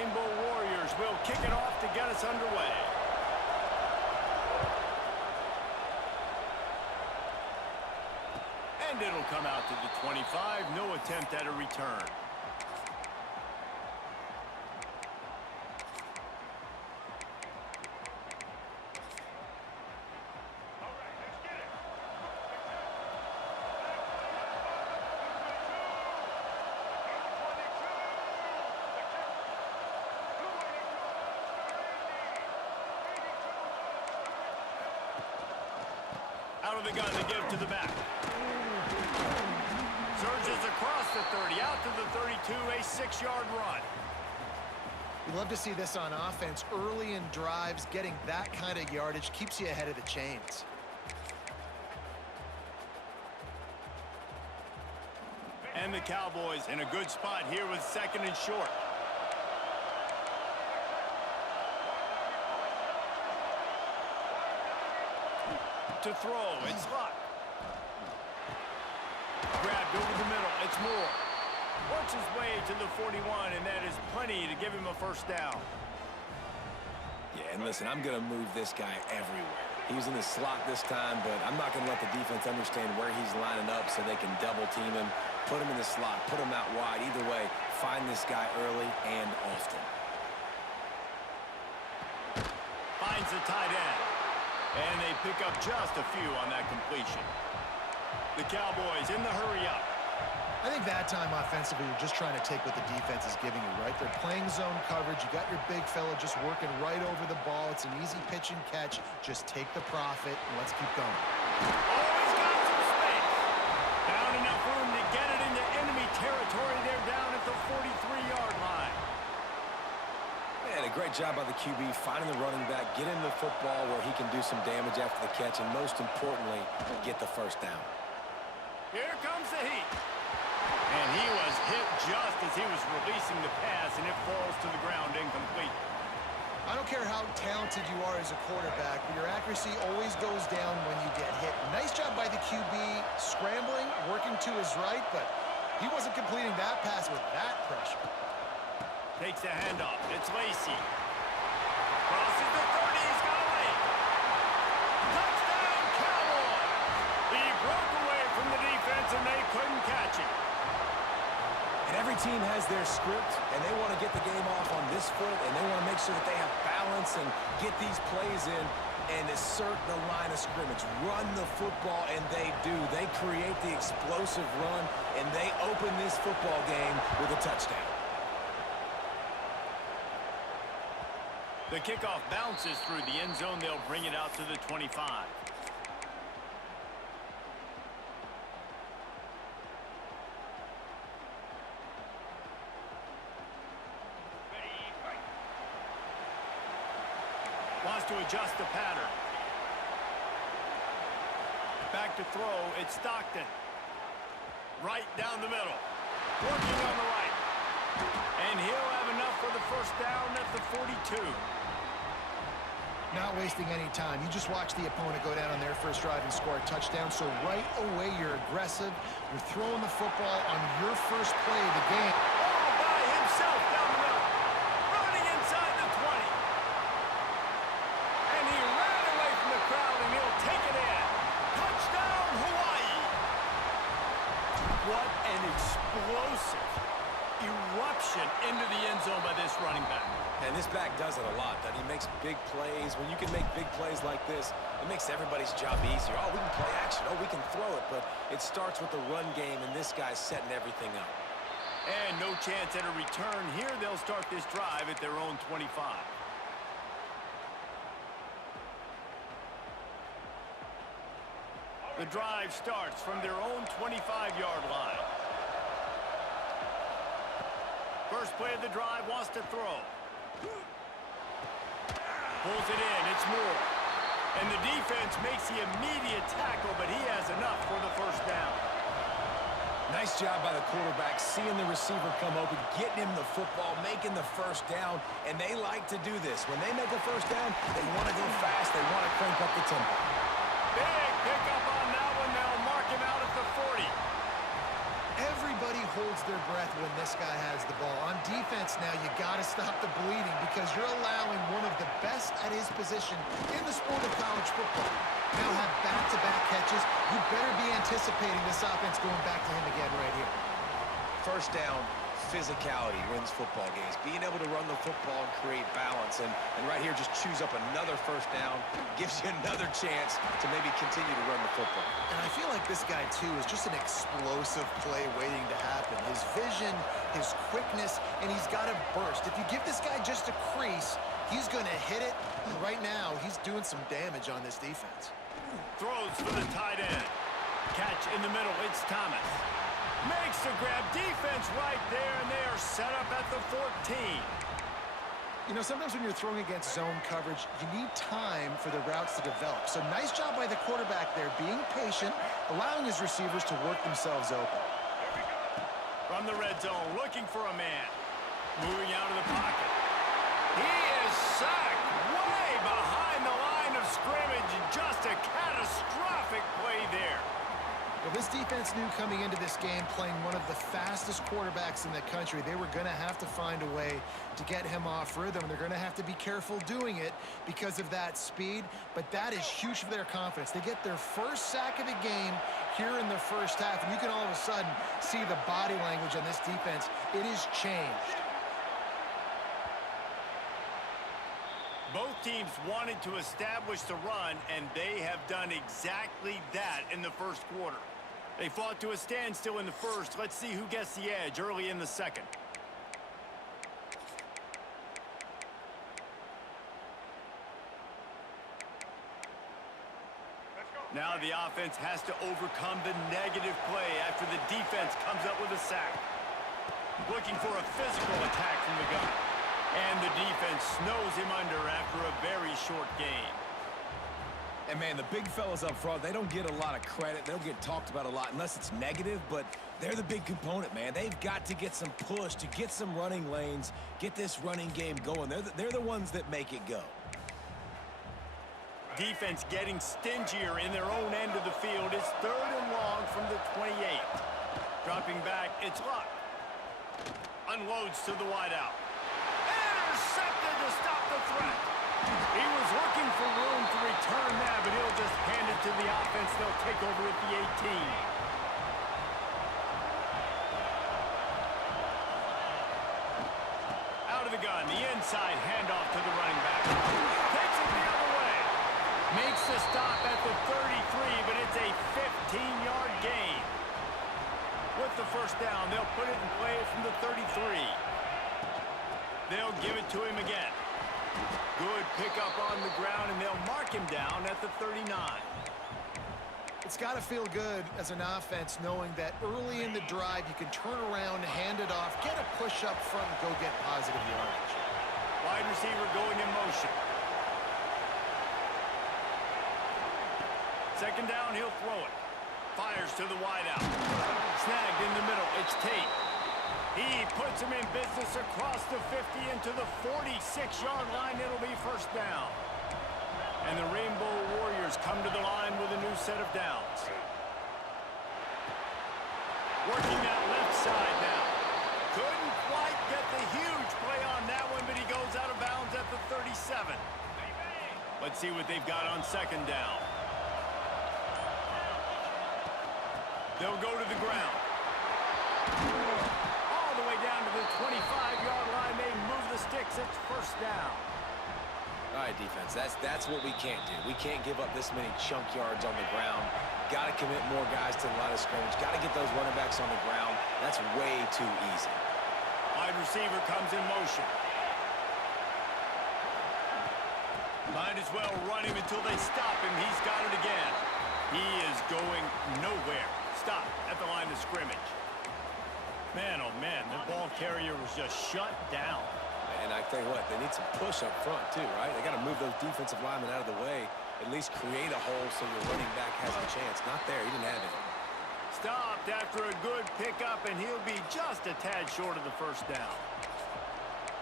Rainbow Warriors will kick it off to get us underway. And it'll come out to the 25. No attempt at a return. Out of the gun to give to the back. Surges across the 30, out to the 32, a 6-yard run. We love to see this on offense. Early in drives, getting that kind of yardage keeps you ahead of the chains. And the Cowboys in a good spot here with 2nd and short. To throw, it's Luck. Grabbed over the middle, it's Moore. Works his way to the 41, and that is plenty to give him a first down. Yeah, and listen, I'm going to move this guy everywhere. He was in the slot this time, but I'm not going to let the defense understand where he's lining up so they can double team him, put him in the slot, put him out wide. Either way, find this guy early and often. Finds the tight end. And they pick up just a few on that completion. The Cowboys in the hurry up. I think that time offensively, you're just trying to take what the defense is giving you, right? They're playing zone coverage. You got your big fella just working right over the ball. It's an easy pitch and catch. Just take the profit, and let's keep going. Always got some space. Found enough room to get it into enemy territory. They're down at the 43-yard line. Man, a great job by the QB finding the running back, get him the football where he can do some damage after the catch, and most importantly, get the first down. Here comes the heat. And he was hit just as he was releasing the pass, and it falls to the ground incomplete. I don't care how talented you are as a quarterback, but your accuracy always goes down when you get hit. Nice job by the QB scrambling, working to his right, but he wasn't completing that pass with that pressure. Takes the handoff. It's Lacy. Crosses the 30. He's got away. Touchdown, Cowboys! He broke away from the defense, and they couldn't catch him. And every team has their script, and they want to get the game off on this foot, and they want to make sure that they have balance and get these plays in and assert the line of scrimmage. Run the football, and they do. They create the explosive run, and they open this football game with a touchdown. The kickoff bounces through the end zone. They'll bring it out to the 25. Wants to adjust the pattern. Back to throw. It's Stockton. Right down the middle. Working on the right. And he'll have enough for the first down at the 42. Not wasting any time. You just watch the opponent go down on their first drive and score a touchdown. So right away, you're aggressive. You're throwing the football on your first play of the game. All by himself down the middle. Running inside the 20. And he ran away from the crowd, and he'll take it in. Touchdown, Hawaii. What an explosive eruption into the end zone by this running back. And this back does it a lot. That he makes big plays. When you can make big plays like this, it makes everybody's job easier. Oh, we can play action. Oh, we can throw it. But it starts with the run game, and this guy's setting everything up. And no chance at a return here. They'll start this drive at their own 25. The drive starts from their own 25-yard line. First play of the drive, wants to throw. Pulls it in, it's Moore. And the defense makes the immediate tackle, but he has enough for the first down. Nice job by the quarterback, seeing the receiver come open, getting him the football, making the first down, and they like to do this. When they make a first down, they want to go fast, they want to crank up the tempo. Big pickup on that one. They'll mark him out at the 40. Everybody holds their breath when this guy has the ball. On defense now, you got to stop the bleeding because you're allowing one of the best at his position in the sport of college football now have back-to-back catches. You better be anticipating this offense going back to him again right here. First down, physicality wins football games. Being able to run the football and create balance. And right here, just choose up another first down. Gives you another chance to maybe continue to run the football. And I feel like this guy, too, is just an explosive play waiting to happen. His vision, his quickness, and he's got a burst. If you give this guy just a crease, he's going to hit it. And right now, he's doing some damage on this defense. Throws for the tight end. Catch in the middle. It's Thomas. Makes the grab. Defense right there, and they are set up at the 14. You know, sometimes when you're throwing against zone coverage, you need time for the routes to develop. So nice job by the quarterback there, being patient, allowing his receivers to work themselves open. From the red zone, looking for a man. Moving out of the pocket. He is sacked way behind the line of scrimmage. Just a catastrophic play there. Well, this defense knew coming into this game, playing one of the fastest quarterbacks in the country, they were going to have to find a way to get him off rhythm. They're going to have to be careful doing it because of that speed, but that is huge for their confidence. They get their first sack of the game here in the first half, and you can all of a sudden see the body language on this defense. It is changed. Both teams wanted to establish the run, and they have done exactly that in the first quarter. They fought to a standstill in the first. Let's see who gets the edge early in the second. Now the offense has to overcome the negative play after the defense comes up with a sack. Looking for a physical attack from the gun. And the defense snows him under after a very short game. And, man, the big fellas up front, they don't get a lot of credit. They don't get talked about a lot unless it's negative, but they're the big component, man. They've got to get some push, to get some running lanes, get this running game going. They're the ones that make it go. Defense getting stingier in their own end of the field. It's 3rd and long from the 28. Dropping back, it's Luck. Unloads to the wideout. Intercepted to stop the threat. He was looking for room to return that, but he'll just hand it to the offense. They'll take over at the 18. Out of the gun, the inside handoff to the running back. Takes it the other way. Makes the stop at the 33, but it's a 15-yard gain. With the first down, they'll put it in play from the 33. They'll give it to him again. Good pickup on the ground, and they'll mark him down at the 39. It's got to feel good as an offense knowing that early in the drive you can turn around, hand it off, get a push up front, and go get positive yardage. Wide receiver going in motion. Second down, he'll throw it. Fires to the wideout. Snagged in the middle. It's Tate. He puts him in business across the 50 into the 46-yard line. It'll be first down. And the Rainbow Warriors come to the line with a new set of downs. Working that left side now. Couldn't quite get the huge play on that one, but he goes out of bounds at the 37. Let's see what they've got on second down. They'll go to the ground. All the way down to the 25-yard line. They move the sticks. It's first down. All right, defense, that's what we can't do. We can't give up this many chunk yards on the ground. Got to commit more guys to the line of scrimmage. Got to get those running backs on the ground. That's way too easy. Wide receiver comes in motion. Might as well run him until they stop him. He's got it again. He is going nowhere. Stop at the line of scrimmage. Man, oh man, the ball carrier was just shut down. And I tell you what, they need some push up front too, right? They got to move those defensive linemen out of the way, at least create a hole so your running back has a chance. Not there, he didn't have it. Stopped after a good pickup, and he'll be just a tad short of the first down.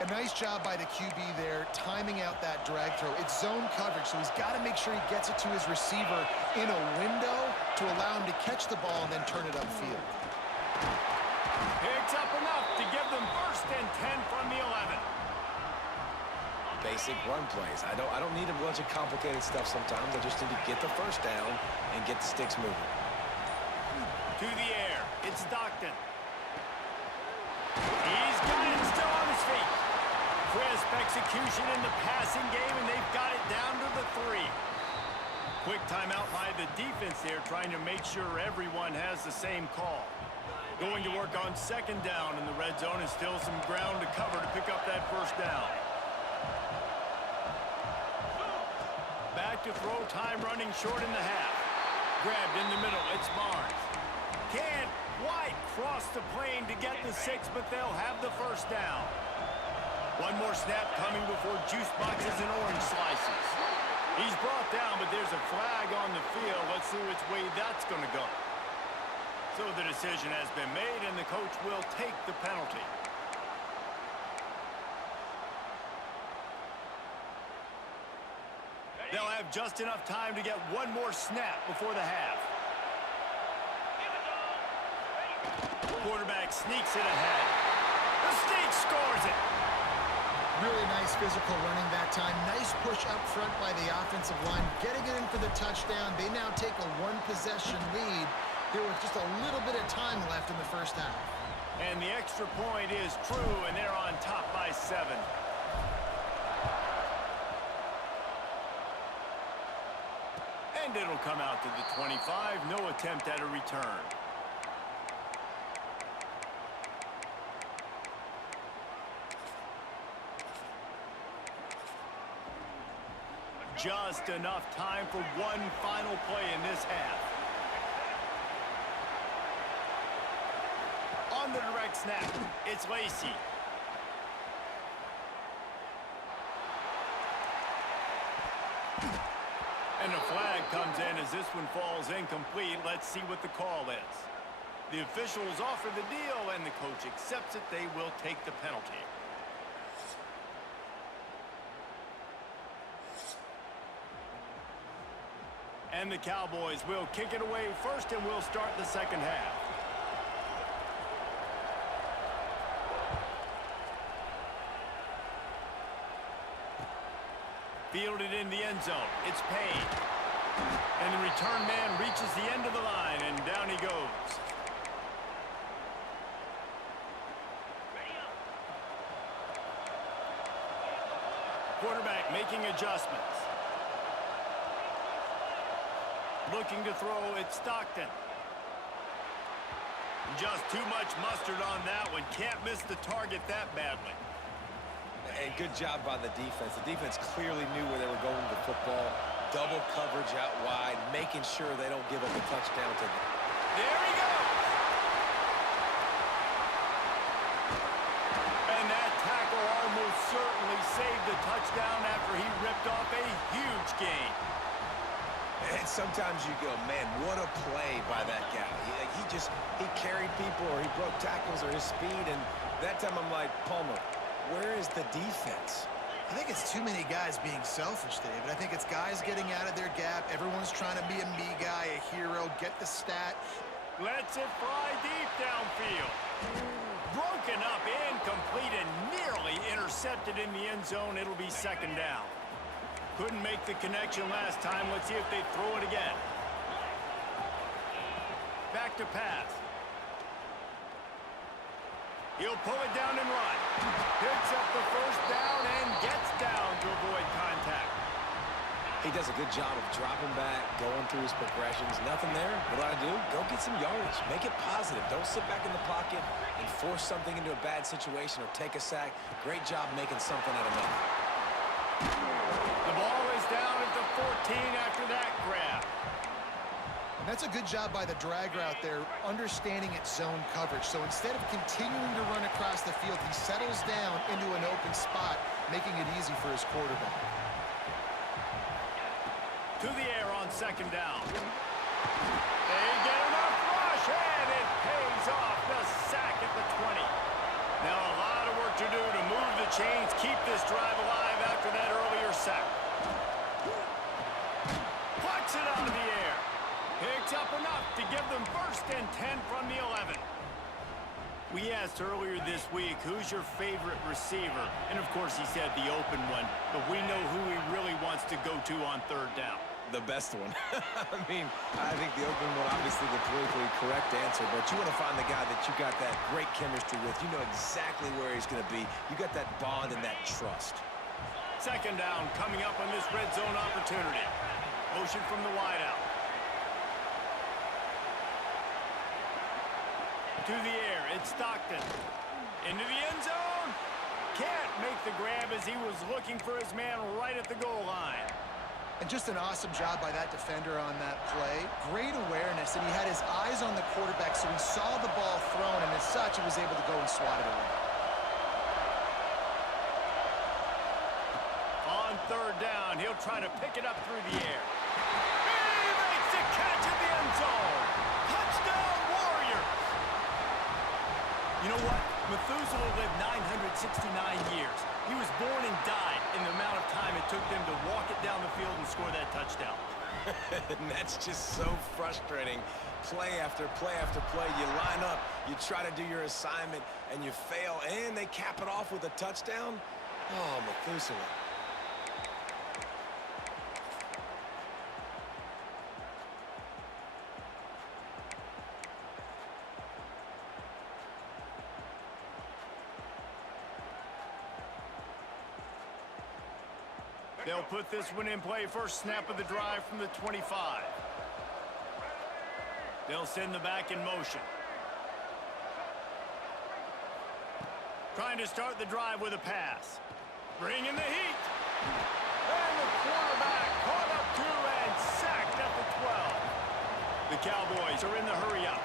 A nice job by the QB there, timing out that drag throw. It's zone coverage, so he's got to make sure he gets it to his receiver in a window to allow him to catch the ball and then turn it upfield. Picks up enough to give them first and 10 from the 11. basic run plays. I don't need a bunch of complicated stuff sometimes. I just need to get the first down and get the sticks moving. To the air. It's Stockton. He's got it still on his feet. Crisp execution in the passing game, and they've got it down to the 3. Quick timeout by the defense there, trying to make sure everyone has the same call. Going to work on second down in the red zone, and still some ground to cover to pick up that first down. Back to throw, time running short in the half. Grabbed in the middle, it's Barnes. Can't quite cross the plane to get the 6, but they'll have the first down. One more snap coming before juice boxes and orange slices. He's brought down, but there's a flag on the field. Let's see which way that's going to go. So the decision has been made, and the coach will take the penalty. They'll have just enough time to get one more snap before the half. Quarterback sneaks it ahead. The sneak scores it. Really nice physical running that time. Nice push up front by the offensive line. Getting it in for the touchdown. They now take a one-possession lead. There was just a little bit of time left in the first half. And the extra point is true, and they're on top by 7. And it'll come out to the 25. No attempt at a return. Just enough time for one final play in this half. On the direct snap, it's Lacy. And a flag comes in as this one falls incomplete. Let's see what the call is. The officials offer the deal, and the coach accepts it. They will take the penalty. And the Cowboys will kick it away first, and we'll start the second half. Fielded in the end zone. It's Payne. And the return man reaches the end of the line, and down he goes. Quarterback making adjustments. Looking to throw, it's Stockton. Just too much mustard on that one. Can't miss the target that badly. And good job by the defense. The defense clearly knew where they were going with the football. Double coverage out wide, making sure they don't give up a touchdown to them. There he goes. And that tackle almost certainly saved the touchdown after he ripped off a huge gain. And sometimes you go, man, what a play by that guy. He carried people, or he broke tackles, or his speed. And that time I'm like, Palmer, where is the defense? I think it's too many guys being selfish, David. I think it's guys getting out of their gap. Everyone's trying to be a me guy, a hero, get the stat. Lets it fly deep downfield. Broken up, incomplete, and nearly intercepted in the end zone. It'll be second down. Couldn't make the connection last time. Let's see if they throw it again. Back to pass. He'll pull it down and run. Picks up the first down and gets down to avoid contact. He does a good job of dropping back, going through his progressions. Nothing there. What do I do? Go get some yardage. Make it positive. Don't sit back in the pocket and force something into a bad situation or take a sack. Great job making something out of nothing. The ball is down at the 14 after that grab. And that's a good job by the drag route there, understanding its zone coverage. So instead of continuing to run across the field, he settles down into an open spot, making it easy for his quarterback. To the air on second down. They get enough rush, and it pays off. The sack at the 20. Now a lot of work to do to move the chains, keep this drive alive after that earlier sack. Plucks it out of the air. Picks up enough to give them first and 10 from the 11. We asked earlier this week, who's your favorite receiver? And, of course, he said the open one. But we know who he really wants to go to on third down. The best one. I mean, I think the open one, obviously the politically correct answer, but you want to find the guy that you got that great chemistry with. You know exactly where he's going to be. You got that bond and that trust. Second down coming up on this red zone opportunity. Motion from the wideout. To the air, it's Stockton. Into the end zone. Can't make the grab as he was looking for his man right at the goal line. And just an awesome job by that defender on that play. Great awareness, and he had his eyes on the quarterback, so he saw the ball thrown, and as such, he was able to go and swat it away. On third down, he'll try to pick it up through the air. He makes the catch in the end zone. Touchdown, Warriors! You know what? Methuselah lived 969 years. He was born and died in the amount of time it took them to walk it down the field and score that touchdown. And that's just so frustrating. Play after play after play. You line up, you try to do your assignment, and you fail, and they cap it off with a touchdown? Oh, Methuselah. They'll put this one in play. First snap of the drive from the 25. They'll send the back in motion. Trying to start the drive with a pass. Bring in the heat. And the quarterback caught up to and sacked at the 12. The Cowboys are in the hurry-up.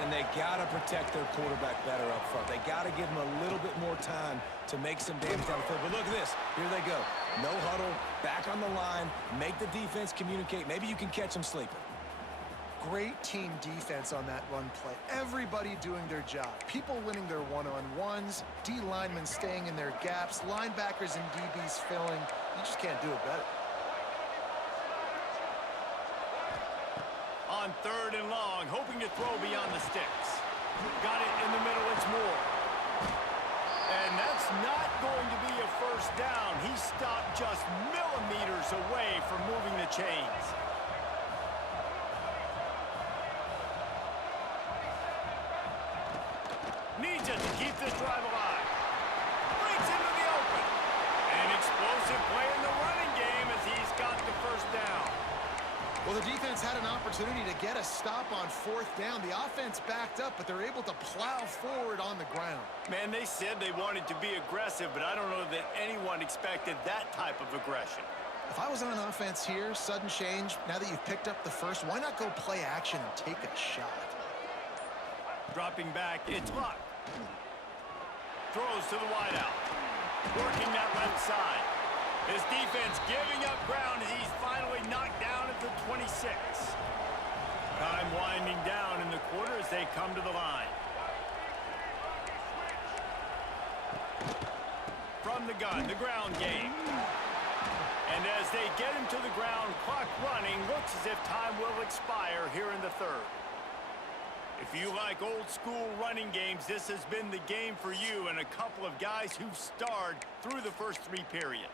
And they got to protect their quarterback better up front. They got to give him a little bit more time to make some damage down the field. But look at this. Here they go. No huddle, back on the line, make the defense communicate. Maybe you can catch them sleeping. Great team defense on that run play. Everybody doing their job. People winning their one-on-ones, D linemen staying in their gaps, linebackers and DBs filling. You just can't do it better. On third and long, hoping to throw beyond the sticks. Got it in the middle, it's Moore. And that's not going to be a first down. He stopped just millimeters away from moving the chains. Needs it to keep this drive alive. Breaks into the open. An explosive play in the running game as he's got the first down. Well, the defense had an opportunity to get a stop on fourth down. The offense backed up, but they're able to plow forward on the ground. Man, they said they wanted to be aggressive, but I don't know that anyone expected that type of aggression. If I was on offense here, sudden change, now that you've picked up the first, why not go play action and take a shot? Dropping back, it's Luck. Throws to the wideout. Working that left side. His defense giving up ground as he's finally knocked down at the 26. Time winding down in the quarter as they come to the line. From the gun, the ground game. And as they get him to the ground, clock running, looks as if time will expire here in the third. If you like old school running games, this has been the game for you and a couple of guys who've starred through the first three periods.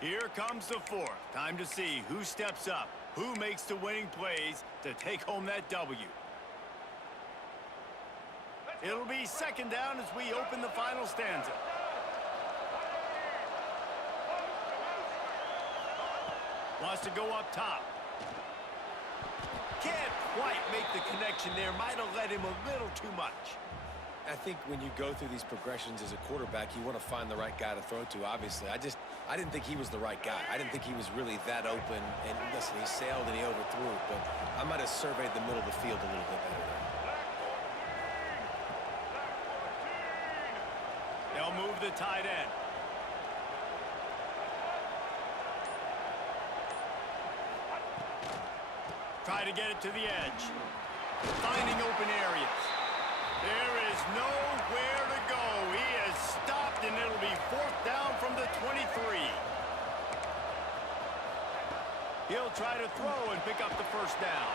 Here comes the fourth. Time to see who steps up, who makes the winning plays to take home that W. It'll be second down as we open the final stanza. Wants to go up top. Can't quite make the connection there. Might have let him a little too much. I think when you go through these progressions as a quarterback, you want to find the right guy to throw to, obviously. I didn't think he was the right guy. I didn't think he was really that open. And listen, he sailed and he overthrew it, but I might have surveyed the middle of the field a little bit better there. They'll move the tight end. Try to get it to the edge. Finding open areas. There is nowhere to go. He is stopped, and it'll be fourth down from the 23. He'll try to throw and pick up the first down.